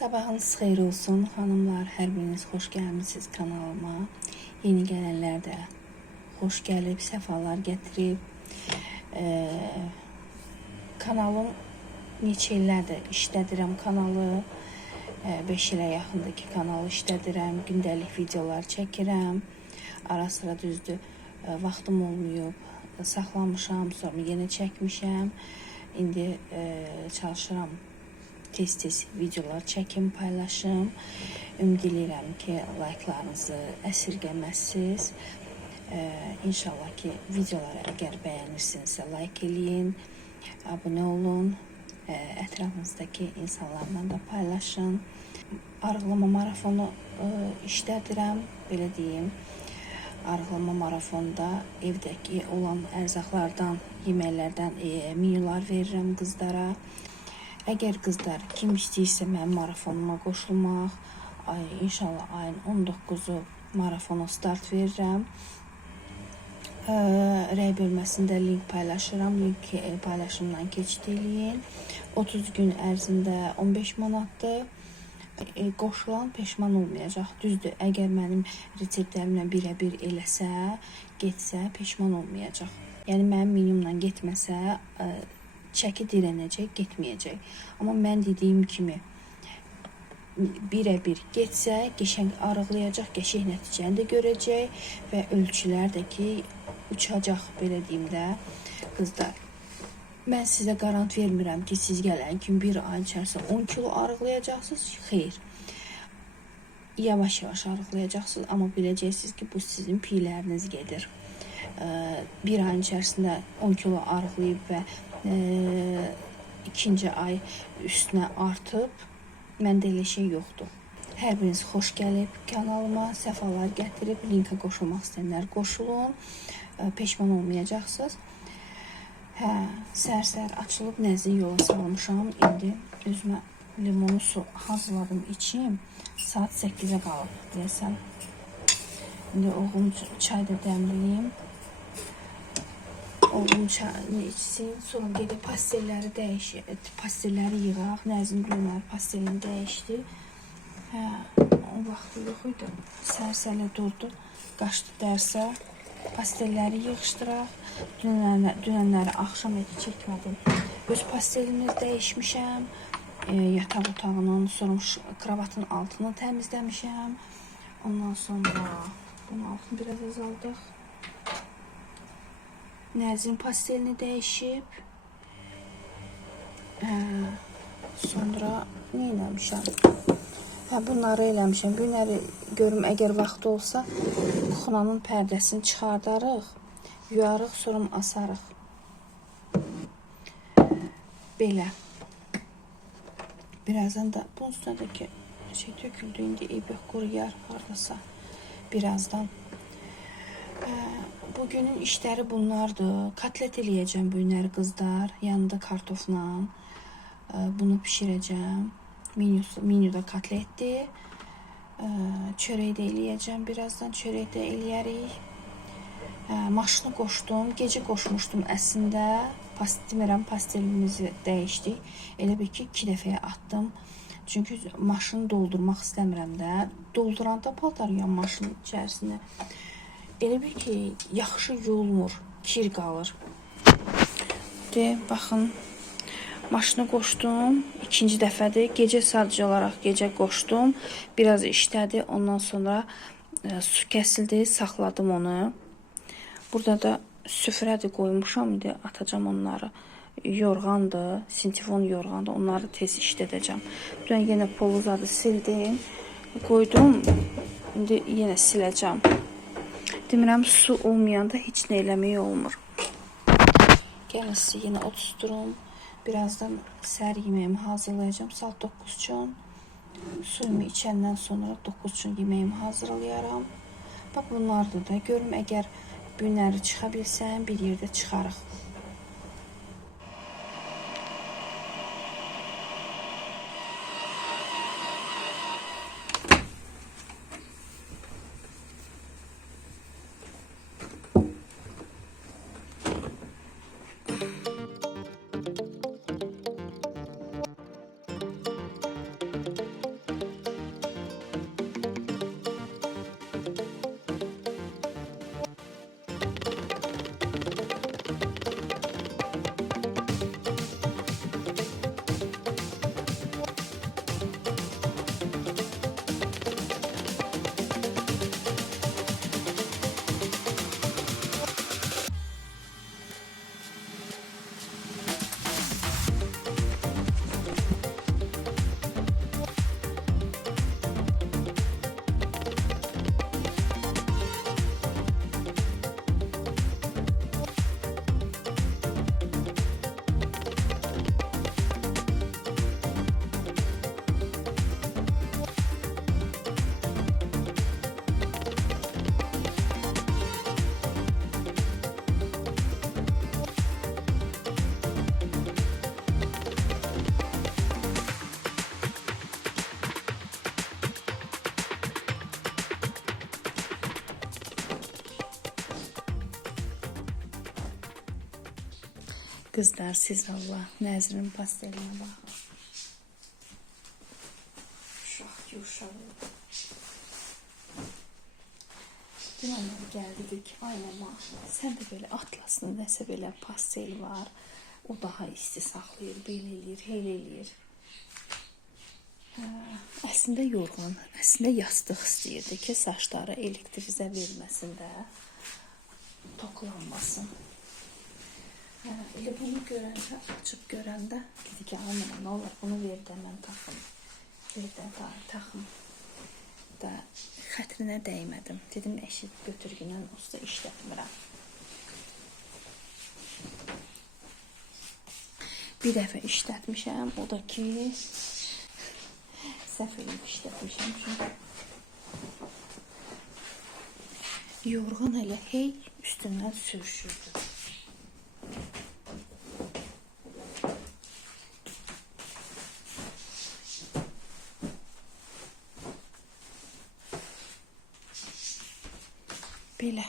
Sabahınız xeyir olsun xanımlar, hər biriniz xoş gəlmisiniz kanalıma. Yeni gələnlər də xoş gəlib, səfalar gətirib. Kanalım neçə illərdir işlədirəm kanalı. 5 ilə yaxındır ki kanalı işlədirəm, gündəlik videolar çəkirəm. Ara sıra düzdür, vaxtım olmayıb, saxlamışam, sonra yenə çəkmişəm. İndi çalışıram tez-tez videolar çəkim, paylaşım. Ümid edirəm ki, like'larınızı əsirgəməzsiniz. İnşallah ki, videoları əgər bəyənirsinizsə like eləyin, abunə olun, ətrafınızdakı insanlarla da paylaşın. Arıqlama marafonu işlədirəm, belə deyim. Arıqlama marafonda evdəki olan ərzaqlardan, yeməklərdən menyular verirəm qızlara. Əgər qızlar kim istəyirsə mənim marafonuma qoşulmaq, inşallah ayın 19-u marafona start verirəm. Rəy bölməsində link paylaşıram, link paylaşımdan keçid eləyin. 30 gün ərzində 15 manatdır. Qoşulan peşman olmayacaq. Düzdür, əgər mənim reseptlərimlə birə-bir eləsə, getsə, peşman olmayacaq. Yəni mənim menyumla getməsə, çəki dirənəcək, getməyəcək. Amma mən dediyim kimi birə-bir getsə, qəşəng arıqlayacaq, qəşəng nəticəni də görəcək və ölçülər də ki, uçacaq, belə deyim də, qızlar. Mən sizə qarant vermirəm ki, siz gələn kimi bir ay içərisində 10 kilo arıqlayacaqsınız. Xeyr. Yavaş-yavaş arıqlayacaqsınız, amma biləcəksiniz ki, bu sizin piyləriniz gedir. Bir ayın içərisində 10 kilo arıqlayıb və ikinci ay üstünə artıb, məndə elə şey yoxdur. Hər biriniz xoş gəlib kanalıma, səfalar gətirib, linka qoşulmaq istəyənlər qoşulun, peşman olmayacaqsınız. Səhər-səhər açılıb nəzin yola salmışam, indi özümə limonu su hazırladım içim, saat 8-ə qalıb deyəsəm. İndi oğlum çay da dəmliyim. Oğlum çayını içsin, sonra gedib pastelləri yığaq. Nəzin Gülnar pastelini dəyişdi. O vaxtı yox idi. Səhər-səhərlə durdu, qaçdı dərsə. Pastelləri yığışdıraq. Dünənləri axşam eti çəkmədim. Öz pastelini dəyişmişəm. Yataq otağının, sonra kravatın altını təmizləmişəm. Ondan sonra bunun altını biraz azaldıq. Nəzin pastelini dəyişib. Sonra nə eləmişəm? Bunları eləmişəm. Günləri görüm, əgər vaxt olsa, kuxunanın pərdəsini çıxardarıq, yuyarıq, sonra asarıq. Belə. Birazdan da bunun üstündəki şey töküldü, indi eybək quruyar haradasa birazdan. Bugünün işləri bunlardır. Kotlet eləyəcəm bugünləri qızlar, yanında kartofla. Bunu pişirəcəm. Menyuda kotletdir. Çörək də eləyəcəm. Birazdan çörək də eləyərik. Maşını qoşdum. Gecə qoşmuşdum əslində. Demirəm, pastelimizi dəyişdik. Elə bir ki, 2 dəfəyə atdım. Çünki maşını doldurmaq istəmirəm də. Dolduranda paltarıyam maşının içərisində. Elə bir ki, yaxşı yuyulmur, kir qalır. Baxın, maşını qoşdum, ikinci dəfədir. Gecə sadəcə olaraq gecə qoşdum. Biraz işlədi, ondan sonra su kəsildi, saxladım onu. Burada da süfrədir qoymuşam, indi atacam onları. Yorğandır, sintifon yorğandır, onları tez işlədəcəm. Dünən yenə poluzadı sildim, qoydum, indi yenə siləcəm. Demirəm, su olmayanda heç nə eləmək olmur. Gəlin sizi yenə otusturum. Birazdan səhər yeməyimi hazırlayacağım saat 9 üçün. Suyumu içəndən sonra 9 üçün yeməyimi hazırlayaram. Bax, bunlardır da. Görüm, əgər günləri çıxa bilsəm, bir yerdə çıxarıq. Qızlar, siz Allah, Nəzrin pastelinə baxın. Uşaq ki, uşaq. Dünən gəldik ki, aynama, sən də belə atlasın, nəsə belə pastel var. O daha isti saxlayır, belə eləyir, elə eləyir. Əslində yorğan, əslində yastıq istəyirdi ki, saçları elektrizə verməsin də, toklanmasın. Elə bunu görəndə, açıb görəndə, dedi ki, anam, nə olur, bunu ver də mən taxım. Ver də taxım. Da xətrinə dəymədim. Dedim, eşit götürgünən usta işlətmirəm. Bir dəfə işlətmişəm, o da ki, səhv edib işlətmişəm. Yorğan elə hey üstündən sürüşürdü. Belə.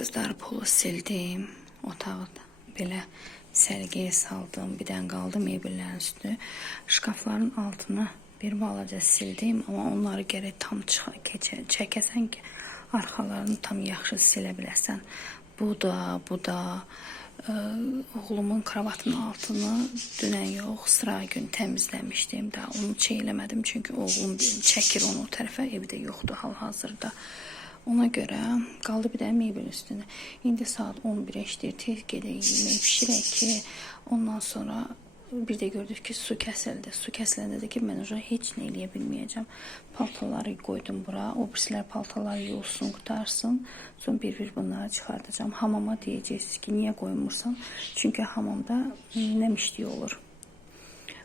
Qızlar, pulu sildim, otağı belə sərgiyə saldım, bir dən qaldı mebellərin üstü. Şkafların altını bir balaca sildim, amma onları gərək tam çəkəsən ki, arxalarını tam yaxşı silə biləsən. Bu da oğlumun kravatının altını dünən yox, sıra gün təmizləmişdim də, onu çeyləmədim çünki oğlum çəkir onu o tərəfə, evdə yoxdur hal-hazırda. Ona görə qaldı bir də mebel üstünə. İndi saat 11-ə işləyir, tez gedək, yemək pişirək ki, ondan sonra bir də gördük ki, su kəsildi. Su kəsiləndə də ki, mən heç nə eləyə bilməyəcəm. Paltaları qoydum bura, o birisilər paltaları yolsun, qutarsın. Sonra bir-bir bunları çıxardacağım. Hamama deyəcəksiniz ki, niyə qoymursan? Çünki hamamda nəmişlik olur.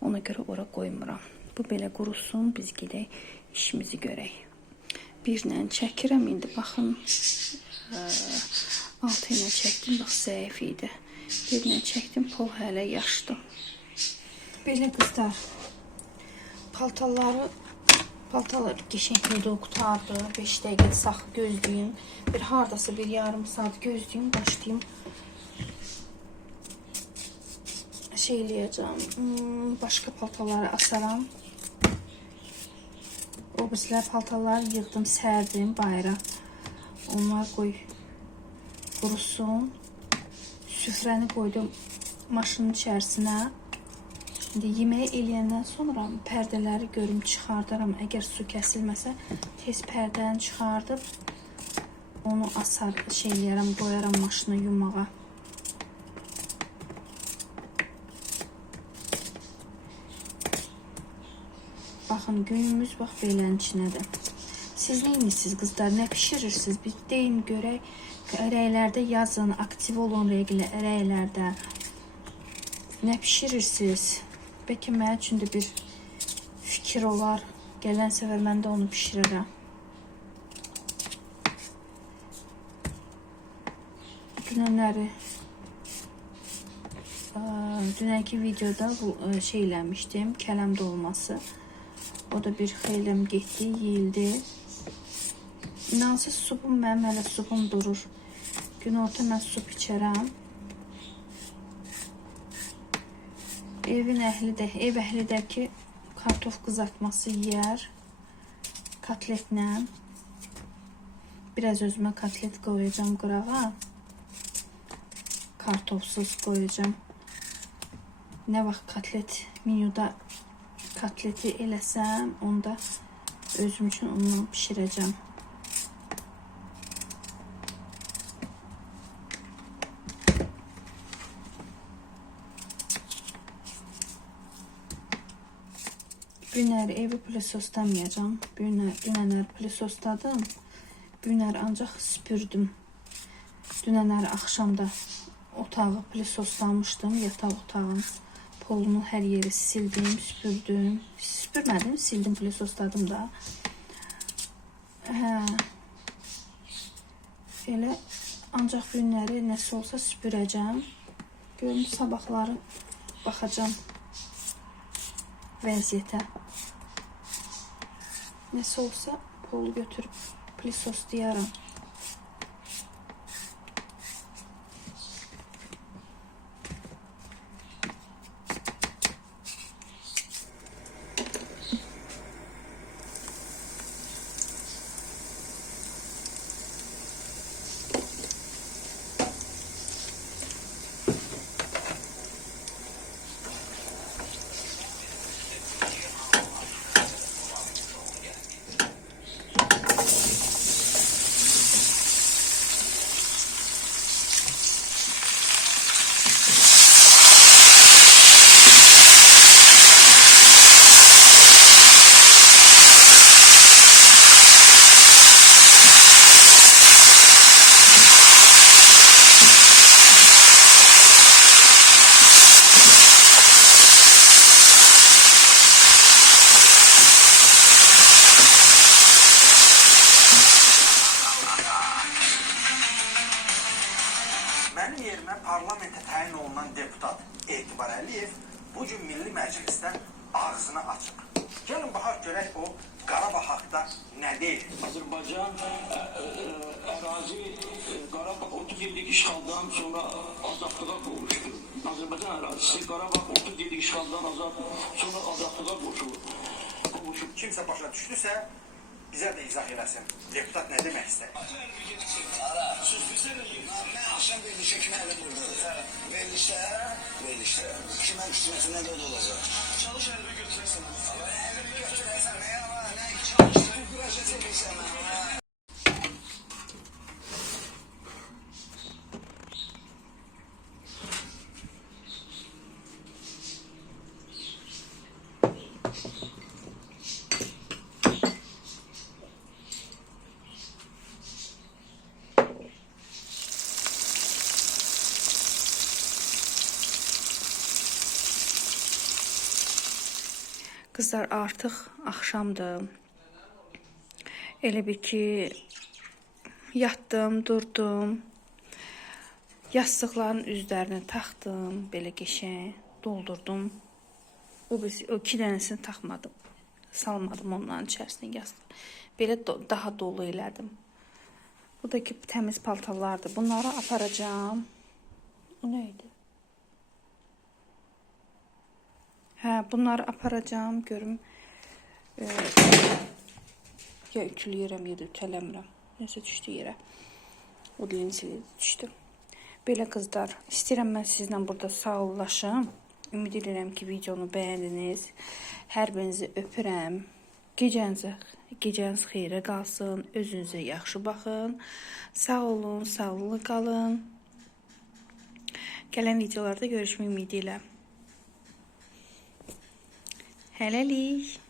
Ona görə ora qoymuram. Bu belə qurusun, biz gedək işimizi görək. Birlə çəkirəm indi. Baxın, altı ilə çəkdim, bax zəif idi. Birlə çəkdim, pol hələ yaşdı. Belə qızlar, paltalar qəşənglikdə qutardı. 5 dəqiqə sax gözləyim. Bir hardasa bir yarım saat gözləyim, başlayayım. Şey eləyəcəm, başqa paltaları asaram. O bizlər paltaları yığdım, sərdim bayra. Onlar qoy qurusun. Süfrəni qoydum maşının içərisinə. Şimdi yeməyi eləyəndən sonra pərdələri görüm çıxardaram. Əgər su kəsilməsə, tez pərdəni çıxardıb onu asar, şey eləyərəm, qoyaram maşını yumağa. Baxın, günümüz bax belənin içinədir. Siz nə edirsiniz qızlar, nə pişirirsiniz? Bir deyin görək, rəylərdə yazın, aktiv olun rəylərdə. Nə pişirirsiniz? Bəlkə mənim üçün də bir fikir olar. Gələn səfər mən də onu pişirərəm. Dünənki videoda bu şey eləmişdim, kələm dolması. O da bir xeyləm getdi, yeyildi. İnansız supum, mənim hələ supum durur. Günorta mən sup içərəm. Ev əhli də ki, kartof qızartması yeyər. Kotletlə. Biraz özümə kotlet qoyacağım qırağa. Kartofsuz qoyacağım. Nə vaxt kotlet menyuda kotleti eləsəm, onda özüm üçün onu pişirəcəm. Günləri evi plisosdamayacağım. Dünənlər plisosdadım. Günləri ancaq süpürdüm. Dünənləri axşamda otağı plisosdamışdım, yataq otağın. Polunu hər yeri sildim, süpürdüm. Süpürmədim, sildim, plisosdadım da. Elə ancaq günləri nəsə olsa süpürəcəm. Görün, sabahları baxacağım vəziyyətə. Nəsə olsa polu götürüb plisosdayaram. Mənim yerimə parlamentə təyin olunan deputat Etibar Əliyev bugün Milli Məclisdə ağzını açıb. Gəlin baxaq görək o Qarabağ haqda nə deyir? Azərbaycan ərazi Qarabağ 30 illik işğaldan sonra azadlığa qovuşdu. Azərbaycan ərazisi Qarabağ 30 illik işğaldan sonra azadlığa qovuşub. Kimsə başa düşdüsə bizə də izah eləsin. Deputat nə demək istəyir? Mən axşam verilişə kimi əlim vurdu. Verilişdə. Kimin üstünəsində də olacaq. Çalış əlimi götürəsən. Əlimi götürəsən, nə çalış, bu quraşa çəkirsən. Qızlar, artıq axşamdır. Elə bir ki, yatdım, durdum. Yastıqların üzlərini taxdım, belə qəşəng doldurdum. O 2 dənəsini taxmadım. Salmadım onların içərisinə yastıq. Belə daha dolu elədim. Bu da ki, təmiz paltarlardır. Bunları aparacağım. O nə idi? Hə, bunları aparacağım, görüm. Ya ütüləyirəm, ya da ütələmirəm. Nəsə düşdü yerə. O dilin sili düşdü. Belə qızlar, istəyirəm mən sizlə burada sağollaşım. Ümid edirəm ki, videonu bəyəndiniz. Hər birinizi öpürəm. Gecəniz xeyrə qalsın. Özünüzə yaxşı baxın. Sağ olun, sağlıqlı qalın. Gələn videolarda görüşmək ümidi ilə. Hələlik.